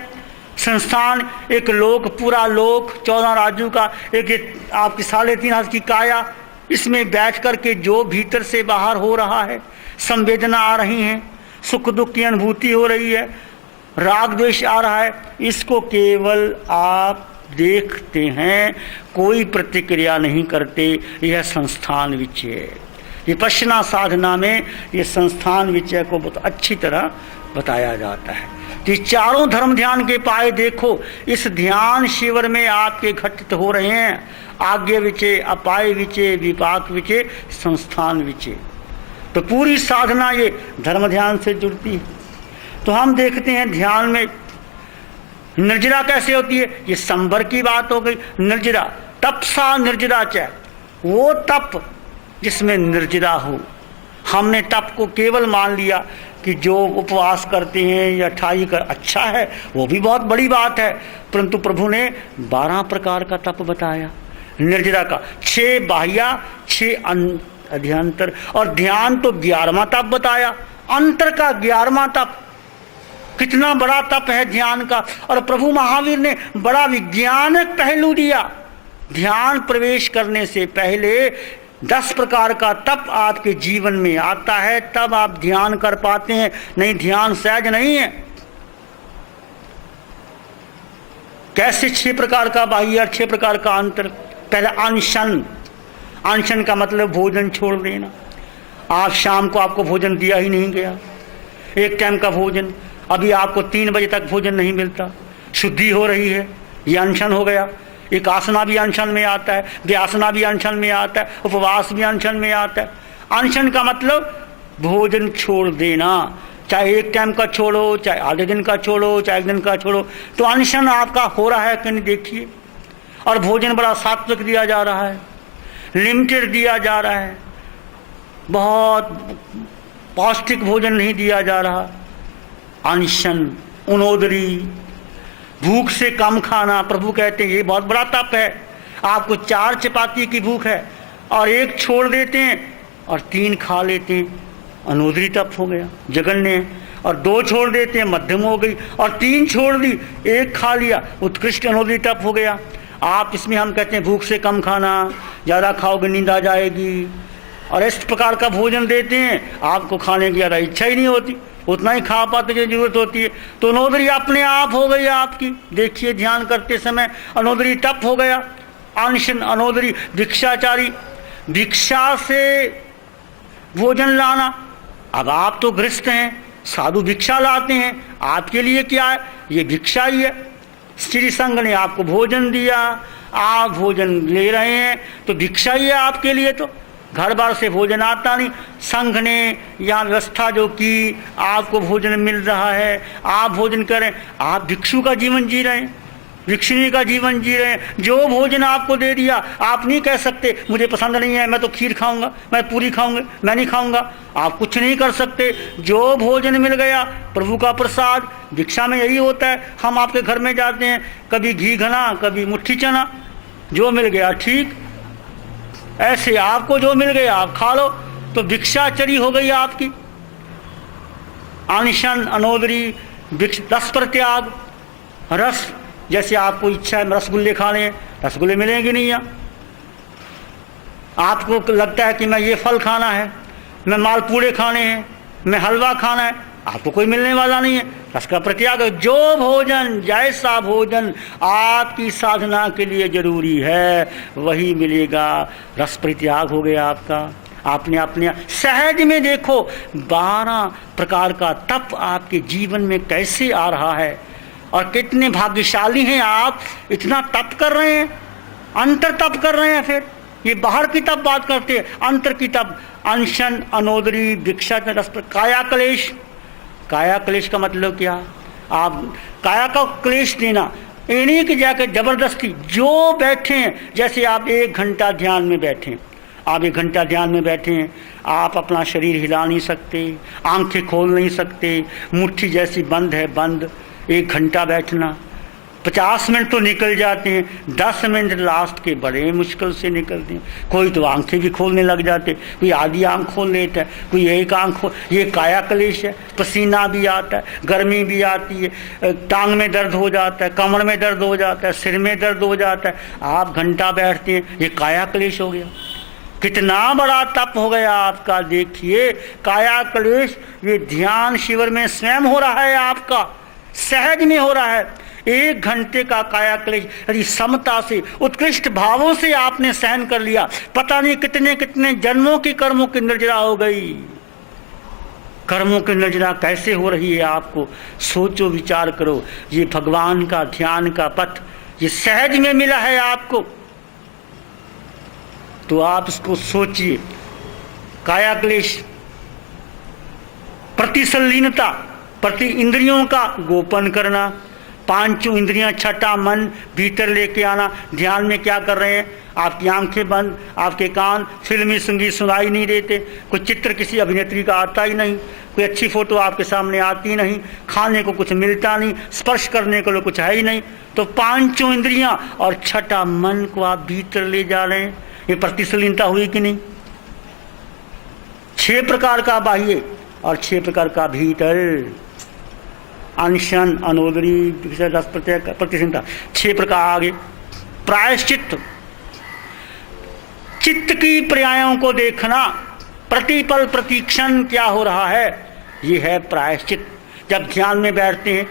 संस्थान एक लोक, पूरा लोक, 14 राज्यों का एक आपकी 3.5 हाथ की काया, इसमें बैठ कर के जो भीतर से बाहर हो रहा है, संवेदना आ रही हैं, सुख दुख की अनुभूति हो रही है, राग द्वेष आ रहा है, इसको केवल आप देखते हैं, कोई प्रतिक्रिया नहीं करते। यह संस्थान विचय। विपश्यना साधना में ये संस्थान विचय को बहुत अच्छी तरह बताया जाता है कि चारों धर्म ध्यान के पाए देखो, इस ध्यान शिविर में आपके घटित हो रहे हैं। आज्ञा विचय, अपाय विचय, विपाक विचय, संस्थान विचय। तो पूरी साधना ये धर्म ध्यान से जुड़ती है। तो हम देखते हैं ध्यान में निर्जरा कैसे होती है, ये संवर की बात हो गई। निर्जरा, तपसा निर्जरा चाहे, वो तप जिसमें निर्जरा हो। हमने तप को केवल मान लिया कि जो उपवास करते हैं या ठाई कर, अच्छा है, वो भी बहुत बड़ी बात है, परंतु प्रभु ने 12 प्रकार का तप बताया निर्जरा का। 6 बाह्या, 6 अध्यंतर, और ध्यान तो 11वां तप बताया, अंतर का 11वां तप। कितना बड़ा तप है ध्यान का। और प्रभु महावीर ने बड़ा विज्ञानक पहलू दिया। ध्यान प्रवेश करने से पहले 10 प्रकार का तप आपके जीवन में आता है, तब आप ध्यान कर पाते हैं, नहीं ध्यान सहज नहीं है। कैसे 6 प्रकार का बाह्य, 6 प्रकार का अंतर। पहले अनशन, अनशन का मतलब भोजन छोड़ देना। आज शाम को आपको भोजन दिया ही नहीं गया, एक टाइम का भोजन, अभी आपको 3 बजे तक भोजन नहीं मिलता, शुद्धि हो रही है, ये अनशन हो गया। एक आसना भी अनशन में आता है, व्यासना भी अनशन में आता है, उपवास भी अनशन में आता है। अनशन का मतलब भोजन छोड़ देना, चाहे एक टाइम का छोड़ो, चाहे आधे दिन का छोड़ो, चाहे एक दिन का छोड़ो, तो अनशन आपका हो रहा है कि नहीं देखिए। और भोजन बड़ा सात्विक दिया जा रहा है, लिमिटेड दिया जा रहा है, बहुत पौष्टिक भोजन नहीं दिया जा रहा। अनशन, उनोदरी, भूख से कम खाना। प्रभु कहते हैं ये बहुत बड़ा तप है। आपको 4 चपाती की भूख है और एक छोड़ देते हैं और 3 खा लेते हैं, अनोदरी तप हो गया, जघन्य है। और 2 छोड़ देते हैं, मध्यम हो गई। और 3 छोड़ दी, 1 खा लिया, उत्कृष्ट अनोदरी तप हो गया। आप इसमें हम कहते हैं भूख से कम खाना, ज़्यादा खाओगे नींद आ जाएगी, और इस प्रकार का भोजन देते हैं, आपको खाने की ज़्यादा इच्छा ही नहीं होती, उतना ही खा पाते जो जरूरत होती है। तो अनोदरी अपने आप हो गई आपकी। देखिए ध्यान करते समय अनोदरी तप हो गया। अनशन, अनोदरी, भिक्षाचारी, भिक्षा से भोजन लाना। अब आप तो गृहस्थ हैं, साधु भिक्षा लाते हैं, आपके लिए क्या है? ये भिक्षा ही है। श्री संघ ने आपको भोजन दिया, आप भोजन ले रहे हैं, तो भिक्षा ही है आपके लिए। तो घर बार से भोजन आता नहीं, संघ ने यहाँ व्यवस्था जो की, आपको भोजन मिल रहा है, आप भोजन करें। आप भिक्षु का जीवन जी रहे हैं, भिक्षुणी का जीवन जी रहे हैं। जो भोजन आपको दे दिया, आप नहीं कह सकते मुझे पसंद नहीं है, मैं तो खीर खाऊंगा, मैं पूरी खाऊंगा, मैं नहीं खाऊंगा। आप कुछ नहीं कर सकते। जो भोजन मिल गया, प्रभु का प्रसाद। भिक्षा में यही होता है। हम आपके घर में जाते हैं, कभी घी घना, कभी मुट्ठी चना, जो मिल गया ठीक। ऐसे आपको जो मिल गया आप खा लो, तो भिक्षाचरी हो गई आपकी। अनशन, अनोदरी, रस पर त्याग। रस, जैसे आपको इच्छा है रसगुल्ले खाने हैं, रसगुल्ले मिलेंगे नहीं यहाँ। आपको लगता है कि मैं ये फल खाना है, मैं मालपूड़े खाने हैं, मैं हलवा खाना है, आपको कोई मिलने वाला नहीं है। रस का प्रत्याग। जो भोजन, जैसा भोजन आपकी साधना के लिए जरूरी है, वही मिलेगा। रस परित्याग हो गया आपका। आपने अपने सहज में देखो 12 प्रकार का तप आपके जीवन में कैसे आ रहा है, और कितने भाग्यशाली हैं आप, इतना तप कर रहे हैं, अंतर तप कर रहे हैं। फिर ये बाहर की तप बात करते हैं, अंतर की तप। अनशन, अनोदरी, भिक्षा, रस, काया क्लेश। काया क्लेश का मतलब क्या? आप काया का क्लेश देना, इन्हीं की जाकर जबरदस्ती जो बैठे हैं, जैसे आप 1 घंटा ध्यान में बैठे, आप 1 घंटा ध्यान में बैठे हैं, आप अपना शरीर हिला नहीं सकते, आंखें खोल नहीं सकते, मुट्ठी जैसी बंद है, बंद। 1 घंटा बैठना, 50 मिनट तो निकल जाते हैं, 10 मिनट लास्ट के बड़े मुश्किल से निकलते हैं। कोई तो आंखें भी खोलने लग जाते, कोई आधी आंख खोल लेता है, कोई एक आंख खोल। ये काया क्लेश है। पसीना भी आता है, गर्मी भी आती है, टांग में दर्द हो जाता है, कमर में दर्द हो जाता है, सिर में दर्द हो जाता है। आप घंटा बैठते हैं, ये काया क्लेश हो गया। कितना बड़ा तप हो गया आपका। देखिए काया क्लेश ये ध्यान शिविर में स्वयं हो रहा है, आपका सहज में हो रहा है। 1 घंटे का काया क्लेश यदि समता से, उत्कृष्ट भावों से आपने सहन कर लिया, पता नहीं कितने कितने जन्मों की कर्मों की निर्जरा हो गई। कर्मों की निर्जरा कैसे हो रही है आपको सोचो, विचार करो। ये भगवान का ध्यान का पथ ये सहज में मिला है आपको, तो आप इसको सोचिए। काया क्लेश, प्रतिसल्लीनता, प्रति इंद्रियों का गोपन करना, 5 इंद्रियां, छठा मन भीतर लेके आना। ध्यान में क्या कर रहे हैं? आपकी आंखें बंद, आपके कान, फिल्मी संगीत सुनाई नहीं देते, कोई चित्र किसी अभिनेत्री का आता ही नहीं, कोई अच्छी फोटो आपके सामने आती नहीं, खाने को कुछ मिलता नहीं, स्पर्श करने को कुछ है ही नहीं। तो 5 इंद्रियां और छठा मन को आप भीतर ले जा रहे हैं। ये प्रतिसलीनता हुई कि नहीं? 6 प्रकार का बाह्य और 6 प्रकार का भीतर। अनशन, अनोदरी, रस प्रतिसलीनता, 6 प्रकार आगे। प्रायश्चित, चित्त की पर्यायों को देखना, प्रतिपल प्रतिक्षण क्या हो रहा है, ये है प्रायश्चित। जब ध्यान में बैठते हैं,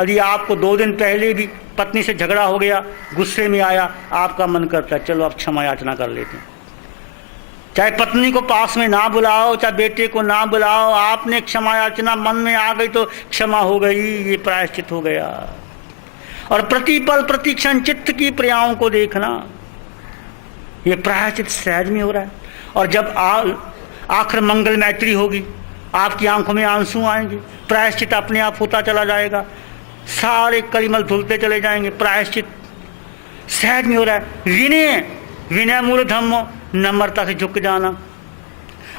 यदि आपको 2 दिन पहले भी पत्नी से झगड़ा हो गया, गुस्से में आया, आपका मन करता है चलो अब क्षमा याचना कर लेते हैं। चाहे पत्नी को पास में ना बुलाओ, चाहे बेटे को ना बुलाओ, आपने क्षमा याचना मन में आ गई तो क्षमा हो गई, ये प्रायश्चित हो गया। और प्रतिपल प्रतिक्षण चित्त की क्रियाओं को देखना, ये प्रायश्चित सहज में हो रहा है। और जब आखिर मंगल मैत्री होगी, आपकी आंखों में आंसू आएंगे, प्रायश्चित अपने आप होता चला जाएगा, सारे कलिमल धुलते चले जाएंगे, प्रायश्चित सहज में हो रहा है। विनय, विनय मूल धम्म, नम्रता से झुक जाना।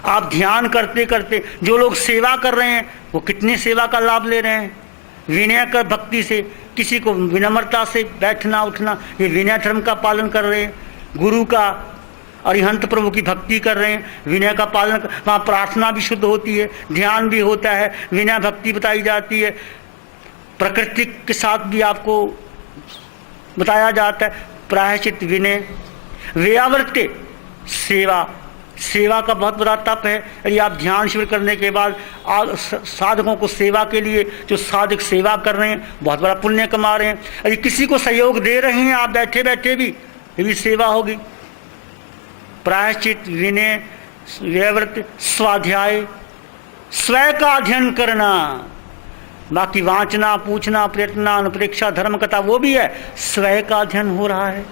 आप ध्यान करते करते, जो लोग सेवा कर रहे हैं वो कितनी सेवा का लाभ ले रहे हैं, विनय कर भक्ति से, किसी को विनम्रता से बैठना उठना, ये विनय धर्म का पालन कर रहे हैं। गुरु का, अरिहंत प्रभु की भक्ति कर रहे हैं, विनय का पालन, वहाँ प्रार्थना भी शुद्ध होती है, ध्यान भी होता है, विनय भक्ति बताई जाती है, प्रकृति के साथ भी आपको बताया जाता है। प्रायश्चित, विनय, व्यावृत्ति, सेवा, सेवा का बहुत बड़ा तप है। यदि आप ध्यान शिविर करने के बाद साधकों को सेवा के लिए, जो साधक सेवा कर रहे हैं बहुत बड़ा पुण्य कमा रहे हैं। यदि किसी को सहयोग दे रहे हैं आप बैठे बैठे भी, ये भी सेवा होगी। प्रायश्चित, विनय, व्यावृत्ति, स्वाध्याय, स्वयं का अध्ययन करना, बाकी वांचना, पूछना, प्रयत्न, अनुप्रेक्षा, धर्म कथा वो भी है, स्वयं का अध्ययन हो रहा है।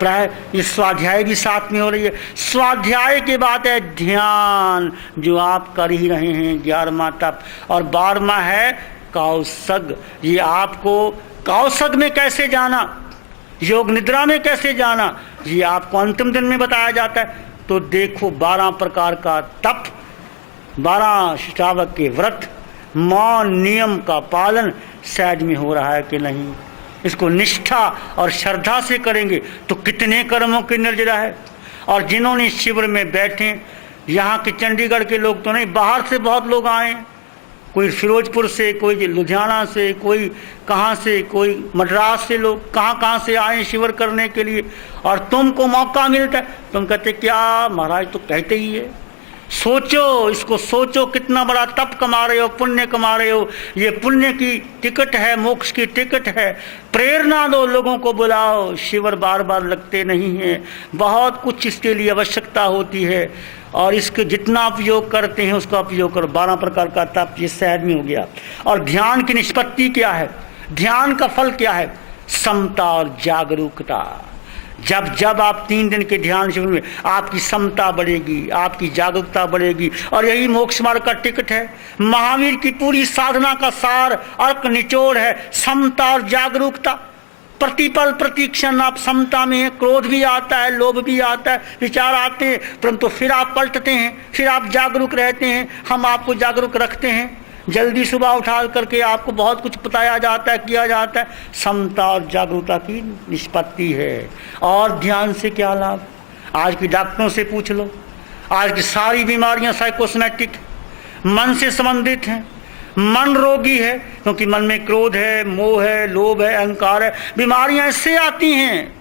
प्राय ये स्वाध्याय भी साथ में हो रही है। स्वाध्याय के बाद है ध्यान, जो आप कर ही रहे हैं, 11वां तप, और 12वां है कौसग। ये आपको कौसग में कैसे जाना, योग निद्रा में कैसे जाना, ये आपको अंतिम दिन में बताया जाता है। तो देखो 12 प्रकार का तप, 12 श्रावक के व्रत, मौन नियम का पालन सहज में हो रहा है कि नहीं। इसको निष्ठा और श्रद्धा से करेंगे तो कितने कर्मों की निर्जरा है। और जिन्होंने शिविर में बैठे, यहाँ के चंडीगढ़ के लोग तो नहीं, बाहर से बहुत लोग आए, कोई फिरोजपुर से, कोई लुधियाना से, कोई कहाँ से, कोई मद्रास से, लोग कहाँ से आए शिविर करने के लिए। और तुमको मौका मिलता है, तुम कहते क्या महाराज, तो कहते ही है। सोचो, इसको सोचो, कितना बड़ा तप कमा रहे हो, पुण्य कमा रहे हो। ये पुण्य की टिकट है, मोक्ष की टिकट है। प्रेरणा दो, लोगों को बुलाओ। शिविर बार बार लगते नहीं हैं, बहुत कुछ इसके लिए आवश्यकता होती है। और इसके जितना उपयोग करते हैं उसका उपयोग करो। 12 प्रकार का तप ये सहज में हो गया। और ध्यान की निष्पत्ति क्या है, ध्यान का फल क्या है, समता और जागरूकता। जब जब आप 3 दिन के ध्यान शिविर में, आपकी समता बढ़ेगी, आपकी जागरूकता बढ़ेगी, और यही मोक्ष मार्ग का टिकट है। महावीर की पूरी साधना का सार, अर्क निचोड़ है समता और जागरूकता। प्रतिपल प्रतिक्षण आप समता में हैं, क्रोध भी आता है, लोभ भी आता है, विचार आते हैं, परंतु फिर आप पलटते हैं, फिर आप जागरूक रहते हैं। हम आपको जागरूक रखते हैं, जल्दी सुबह उठा करके आपको बहुत कुछ बताया जाता है, किया जाता है। समता और जागरूकता की निष्पत्ति है। और ध्यान से क्या लाभ, आज की डॉक्टरों से पूछ लो, आज की सारी बीमारियां साइकोसोमैटिक, मन से संबंधित हैं। मन रोगी है क्योंकि मन में क्रोध है, मोह है, लोभ है, अहंकार है। बीमारियां इससे आती हैं।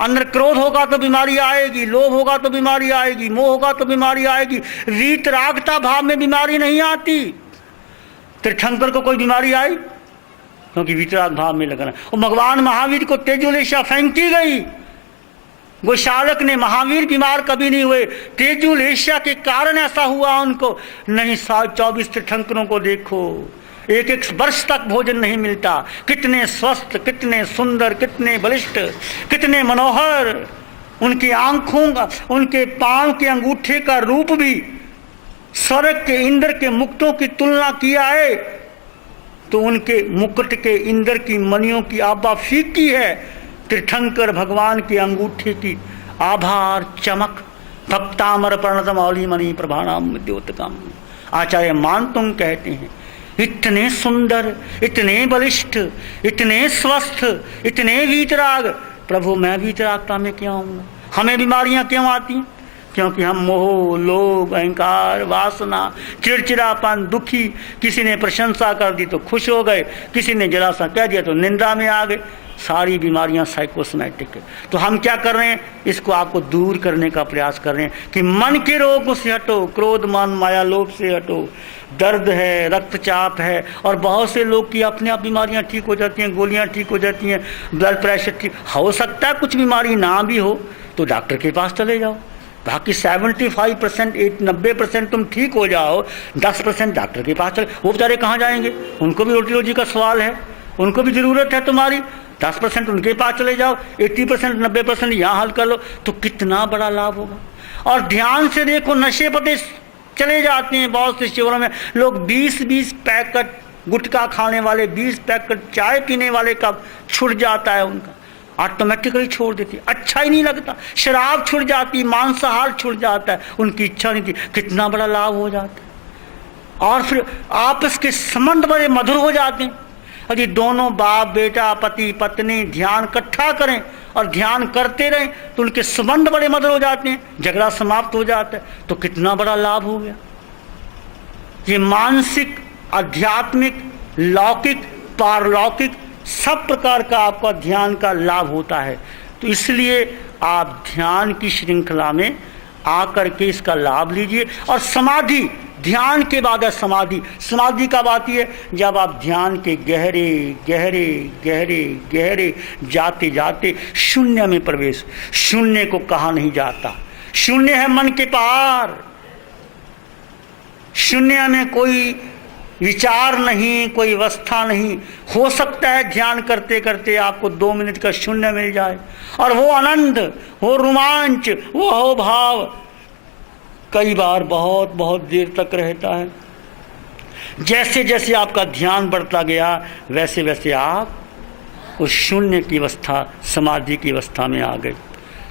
अंदर क्रोध होगा तो बीमारी आएगी, लोभ होगा तो बीमारी आएगी, मोह होगा तो बीमारी आएगी। वीत रागता भाव में बीमारी नहीं आती। तीर्थंकर को कोई बीमारी आई क्योंकि वीतराग भाव में लगना। और भगवान महावीर को तेजुलेशा फेंकी गई, गोशालक ने, महावीर बीमार कभी नहीं हुए, तेजुलेशा के कारण ऐसा हुआ उनको। नहीं, 24 तीर्थंकरों को देखो, एक वर्ष तक भोजन नहीं मिलता। कितने स्वस्थ, कितने सुंदर, कितने बलिष्ठ, कितने मनोहर। उनकी आंखों का, उनके पांव के अंगूठे का रूप भी स्वर्ग के इंद्र के मुकुटों की तुलना किया है तो उनके मुकुट के इंद्र की मणियों की आभा फीकी है। तीर्थंकर भगवान के अंगूठे की आभा और चमक। भक्तामर प्रणतम औली मणि प्रभाणाम द्योतकम। आचार्य मानतुंग कहते हैं, इतने सुंदर, इतने बलिष्ठ, इतने स्वस्थ, इतने वीतराग। प्रभु मैं वीतरागता में क्यों आऊँगा? हमें बीमारियां क्यों आती हैं? क्योंकि हम मोह, लोभ, अहंकार, वासना, चिड़चिड़ापन, दुखी। किसी ने प्रशंसा कर दी तो खुश हो गए, किसी ने जरा सा कह दिया तो निंदा में आ गए। सारी बीमारियां साइकोसोमैटिक है। तो हम क्या कर रहे हैं, इसको आपको दूर करने का प्रयास कर रहे हैं कि मन के रोगों से हटो, क्रोध, मान, माया, लोभ से हटो। दर्द है, रक्तचाप है, और बहुत से लोग की अपने आप बीमारियां ठीक हो जाती हैं, गोलियां ठीक हो जाती हैं, ब्लड प्रेशर ठीक हो सकता है। कुछ बीमारी ना भी हो तो डॉक्टर के पास चले जाओ। बाकी 75%, 90% तुम ठीक हो जाओ, 10% डॉक्टर के पास चले। वो बेचारे कहाँ जाएंगे? उनको भी रोटी रोजी का सवाल है, उनको भी ज़रूरत है तुम्हारी, 10% उनके पास चले जाओ, 80% 90% यहाँ हल कर लो, तो कितना बड़ा लाभ होगा। और ध्यान से देखो, नशे पते चले जाते हैं बहुत से शिविरों में, लोग 20-20 पैकेट गुटखा खाने वाले, 20 पैकेट चाय पीने वाले का छूट जाता है, उनका ऑटोमेटिकली छोड़ देती, अच्छा ही नहीं लगता। शराब छूट जाती, मांसाहार छूट जाता है, उनकी इच्छा नहीं थी, कितना बड़ा लाभ हो जाता है। और फिर आपस के संबंध बड़े मधुर हो जाते हैं। यदि दोनों बाप बेटा, पति पत्नी ध्यान इकट्ठा करें और ध्यान करते रहें तो उनके संबंध बड़े मधुर हो जाते हैं, झगड़ा समाप्त हो जाता है, तो कितना बड़ा लाभ हो गया। ये मानसिक, आध्यात्मिक, लौकिक, पारलौकिक सब प्रकार का आपका ध्यान का लाभ होता है। तो इसलिए आप ध्यान की श्रृंखला में आकर के इसका लाभ लीजिए। और समाधि, ध्यान के बाद है समाधि। समाधि कब आती है? जब आप ध्यान के गहरे गहरे गहरे गहरे जाते जाते शून्य में प्रवेश। शून्य को कहा नहीं जाता, शून्य है मन के पार। शून्य में कोई विचार नहीं, कोई अवस्था नहीं। हो सकता है ध्यान करते करते आपको 2 मिनट का शून्य मिल जाए, और वो आनंद, वो रोमांच, वो अहोभाव कई बार बहुत बहुत देर तक रहता है। जैसे जैसे आपका ध्यान बढ़ता गया वैसे वैसे आप उस शून्य की अवस्था, समाधि की अवस्था में आ गए।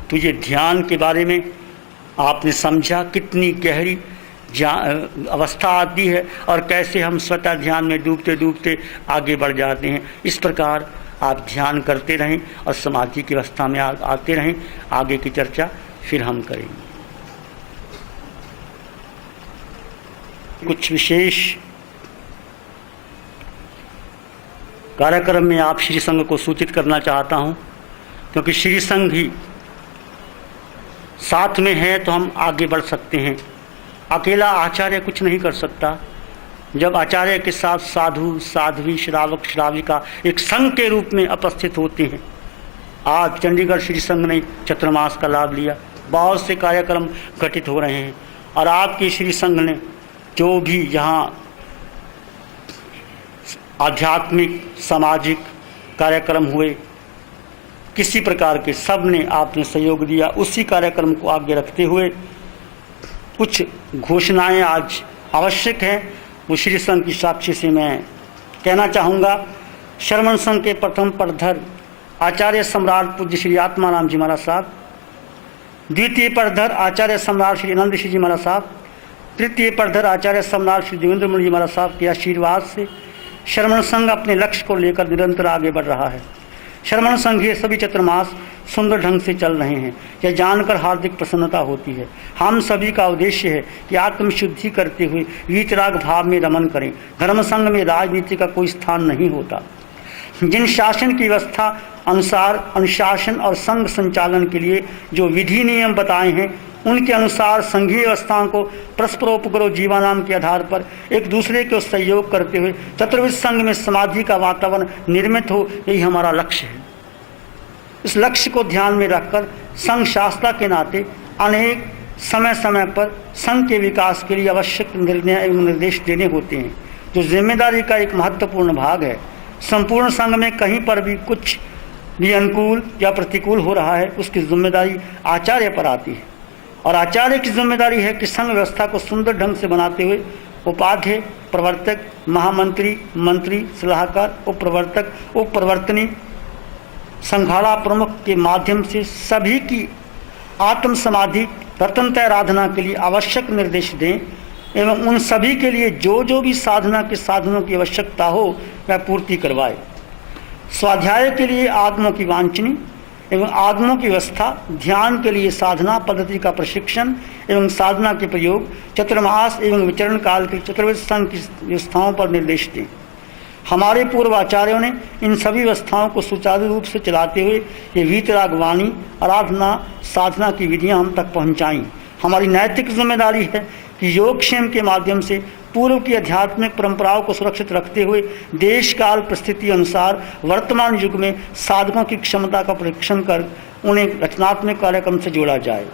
तो ये ध्यान के बारे में आपने समझा कितनी गहरी अवस्था आती है और कैसे हम स्वतः ध्यान में डूबते डूबते आगे बढ़ जाते हैं। इस प्रकार आप ध्यान करते रहें और समाधि की अवस्था में आते रहें। आगे की चर्चा फिर हम करेंगे। कुछ विशेष कार्यक्रम में आप श्री संघ को सूचित करना चाहता हूं, क्योंकि श्री संघ ही साथ में है तो हम आगे बढ़ सकते हैं। अकेला आचार्य कुछ नहीं कर सकता। जब आचार्य के साथ साधु, साध्वी, श्रावक, श्राविका एक संघ के रूप में उपस्थित होते हैं। आज चंडीगढ़ श्री संघ ने चतुर्मास का लाभ लिया, बहुत से कार्यक्रम घटित हो रहे हैं, और आपके श्री संघ ने जो भी यहाँ आध्यात्मिक सामाजिक कार्यक्रम हुए, किसी प्रकार के, सब ने आपने सहयोग दिया। उसी कार्यक्रम को आगे रखते हुए कुछ घोषणाएं आज आवश्यक हैं, वो श्री संघ की साक्षी से मैं कहना चाहूँगा। शरमन संघ के प्रथम परधर आचार्य सम्राट पूज्य श्री आत्माराम जी महाराज साहब, द्वितीय परधर आचार्य सम्राट श्री आनंद जी महाराज साहब, तृतीय परधर आचार्य सम्राट श्री देवेंद्र मुनि जी महाराज साहब के आशीर्वाद से शरमन संघ अपने लक्ष्य को लेकर निरंतर आगे बढ़ रहा है। शरमन संघ ये सभी चतुर्मास सुंदर ढंग से चल रहे हैं, यह जानकर हार्दिक प्रसन्नता होती है। हम सभी का उद्देश्य है कि आत्मशुद्धि करते हुए वीतराग भाव में रमन करें। धर्म संघ में राजनीति का कोई स्थान नहीं होता। जिन शासन की व्यवस्था अनुसार अनुशासन और संघ संचालन के लिए जो विधि नियम बताए हैं, उनके अनुसार संघीय व्यवस्थाओं को परस्परोपकार जीवानाम के आधार पर एक दूसरे को सहयोग करते हुए चतुर्विध संघ में समाधि का वातावरण निर्मित हो, यही हमारा लक्ष्य है। इस लक्ष्य को ध्यान में रखकर संघ शास्त्रा के नाते अनेक समय समय पर संघ के विकास के लिए आवश्यक निर्णय एवं निर्देश देने होते हैं, जो जिम्मेदारी का एक महत्वपूर्ण भाग है। संपूर्ण संघ में कहीं पर भी कुछ भी अनुकूल या प्रतिकूल हो रहा है, उसकी जिम्मेदारी आचार्य पर आती है, और आचार्य की जिम्मेदारी है कि संघ व्यवस्था को सुंदर ढंग से बनाते हुए उपाध्याय, प्रवर्तक, महामंत्री, मंत्री, सलाहकार, उपप्रवर्तक, उपप्रवर्तनी, संघाड़ा प्रमुख के माध्यम से सभी की आत्म समाधि रतनता आराधना के लिए आवश्यक निर्देश दें एवं उन सभी के लिए जो जो भी साधना के साधनों की आवश्यकता हो वह पूर्ति करवाए। स्वाध्याय के लिए आगमों की वांछनी एवं आगमों की व्यवस्था, ध्यान के लिए साधना पद्धति का प्रशिक्षण एवं साधना के प्रयोग, चतुर्मास एवं विचरण काल के चतुर्विध संघ की व्यवस्थाओं पर निर्देश दें। हमारे पूर्व आचार्यों ने इन सभी व्यवस्थाओं को सुचारू रूप से चलाते हुए ये वीतराग वाणी, आराधना, साधना की विधियां हम तक पहुंचाईं। हमारी नैतिक जिम्मेदारी है कि योगक्षेम के माध्यम से पूर्व की आध्यात्मिक परंपराओं को सुरक्षित रखते हुए देश काल परिस्थिति अनुसार वर्तमान युग में साधकों की क्षमता का परीक्षण कर उन्हें रचनात्मक कार्यक्रम से जोड़ा जाए।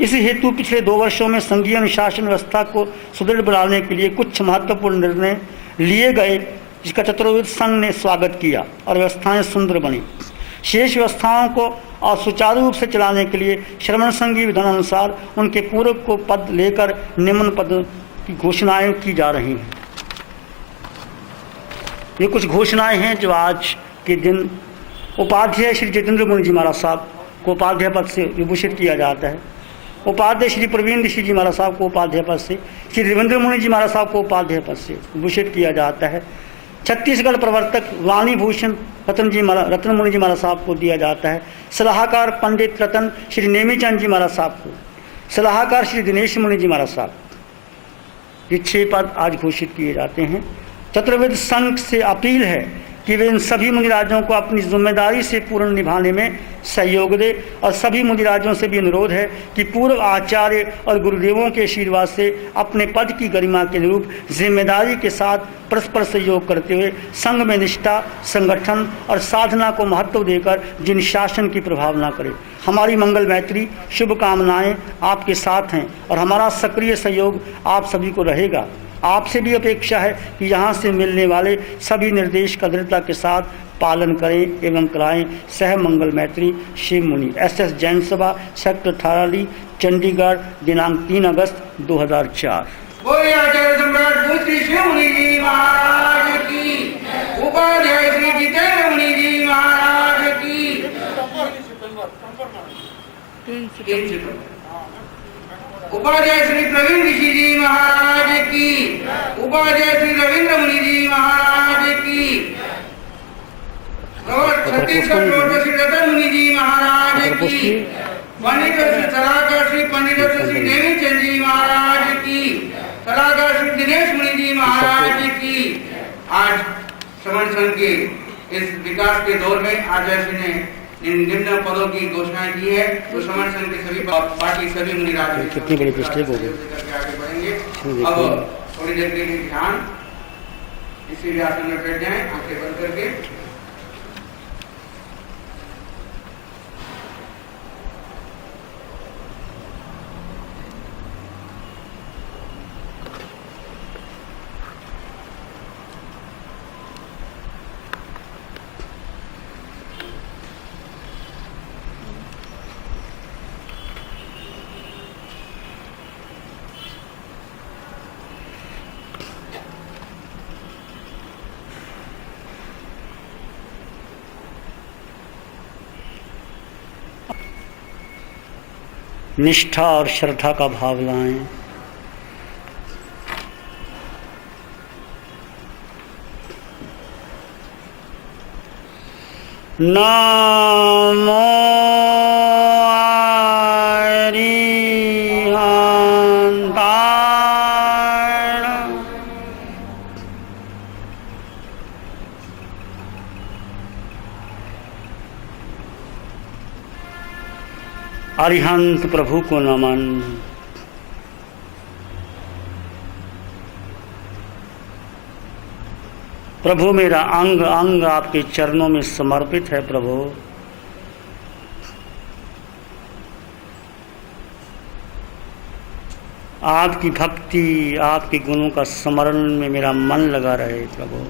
इसी हेतु पिछले 2 वर्षों में संघीय अनुशासन व्यवस्था को सुदृढ़ बनाने के लिए कुछ महत्वपूर्ण निर्णय लिए गए जिसका चतुर्वेद संघ ने स्वागत किया और व्यवस्थाएं सुंदर बनी। शेष व्यवस्थाओं को और सुचारू रूप से चलाने के लिए श्रवण संघ की विधान अनुसार उनके पूर्व को पद लेकर निम्न पद की घोषणाएं की जा रही हैं। ये कुछ घोषणाएं हैं जो आज के दिन उपाध्याय श्री जितेंद्र मुनि जी महाराज साहब को उपाध्याय पद से विभूषित किया जाता है। उपाध्याय श्री प्रवीण ऋषि जी महाराज साहब को उपाध्याय पद से, श्री देवेंद्र मुनि जी महाराज साहब को उपाध्याय पद से विभूषित किया जाता है। छत्तीसगढ़ प्रवर्तक वाणी भूषण रत्न मुनि जी महाराज साहब को दिया जाता है। सलाहकार पंडित रतन श्री नेमीचंद जी महाराज साहब को, सलाहकार श्री दिनेश मुनि जी महाराज साहब, ये 6 पद आज घोषित किए जाते हैं। चतुर्वेद संघ से अपील है कि वे इन सभी मुनिराजों को अपनी जिम्मेदारी से पूर्ण निभाने में सहयोग दे और सभी मुनिराजों से भी अनुरोध है कि पूर्व आचार्य और गुरुदेवों के आशीर्वाद से अपने पद की गरिमा के अनुरूप जिम्मेदारी के साथ परस्पर सहयोग करते हुए संघ में निष्ठा, संगठन और साधना को महत्व देकर जिन शासन की प्रभावना करें। हमारी मंगल मैत्री शुभकामनाएं आपके साथ हैं और हमारा सक्रिय सहयोग आप सभी को रहेगा। आपसे भी अपेक्षा है कि यहाँ से मिलने वाले सभी निर्देश का दृढ़ता के साथ पालन करें एवं कराएं। सह मंगल मैत्री शिव मुनि। SS जैन सभा, सेक्टर 18 चंडीगढ़, दिनांक 3 अगस्त 2004। बोलिए आचार्य सम्राट पूज्य श्री शिव मुनि जी महाराज की, उपाध्याय श्री जितेंद्र मुनि जी महाराज की, उपाध्याय श्री प्रवीण ऋषि जी महाराज की, उपाध्याय श्री रविंद्र मुनि जी महाराज की, और छत्तीसगढ़ प्रवर्तक श्री रतन मुनि जी महाराज की, पंडित श्री सलाहकार श्री पंडित श्री नेमीचंद जी महाराज की, सलाहकार श्री दिनेश मुनि जी महाराज की। आज श्रवण संघ के इस विकास के दौर में आचार्य श्री ने इन निम्न पदों की घोषणा की है। तो श्रवण संघ के सभी पार्टी सभी मुनिराज कितनी बड़ी मिस्टेक हो गई। आगे बढ़ेंगे। अब थोड़ी देर के लिए ध्यान इसी आसन में बैठ जाएं, आंखें बंद करके। निष्ठा और श्रद्धा का भाव लाएं। नमो अरिहंत प्रभु को नमन। प्रभु मेरा अंग अंग आपके चरणों में समर्पित है। प्रभु आपकी भक्ति, आपके गुणों का स्मरण में मेरा मन लगा रहे। प्रभु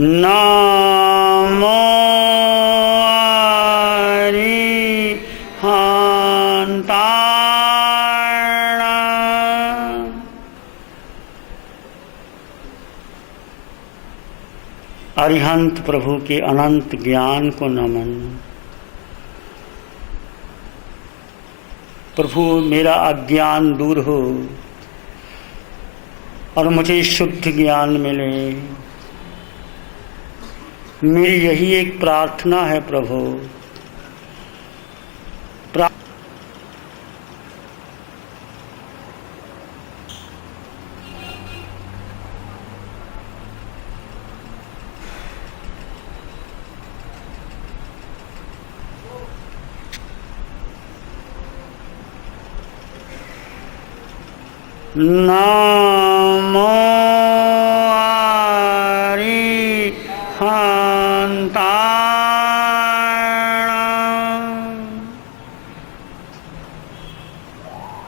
नमो अरिहंत प्रभु के अनंत ज्ञान को नमन। प्रभु मेरा अज्ञान दूर हो और मुझे शुद्ध ज्ञान मिले। मेरी यही एक प्रार्थना है प्रभु। नमो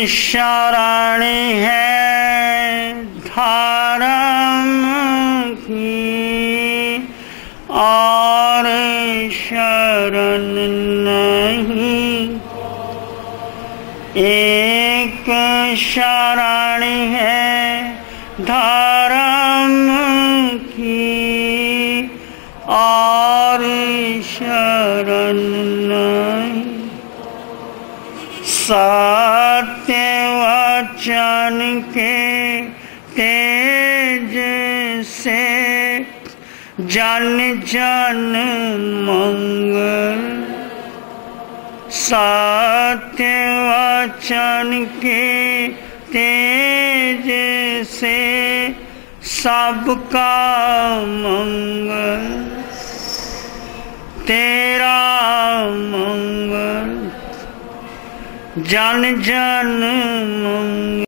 शरणी है शरण है धर्म की और शरण नहीं। सत्य वचन के तेज से जन जन मंगल। सत्य वचन के तेज से सबका मंगल। तेरा मंगल जन जन मंगल।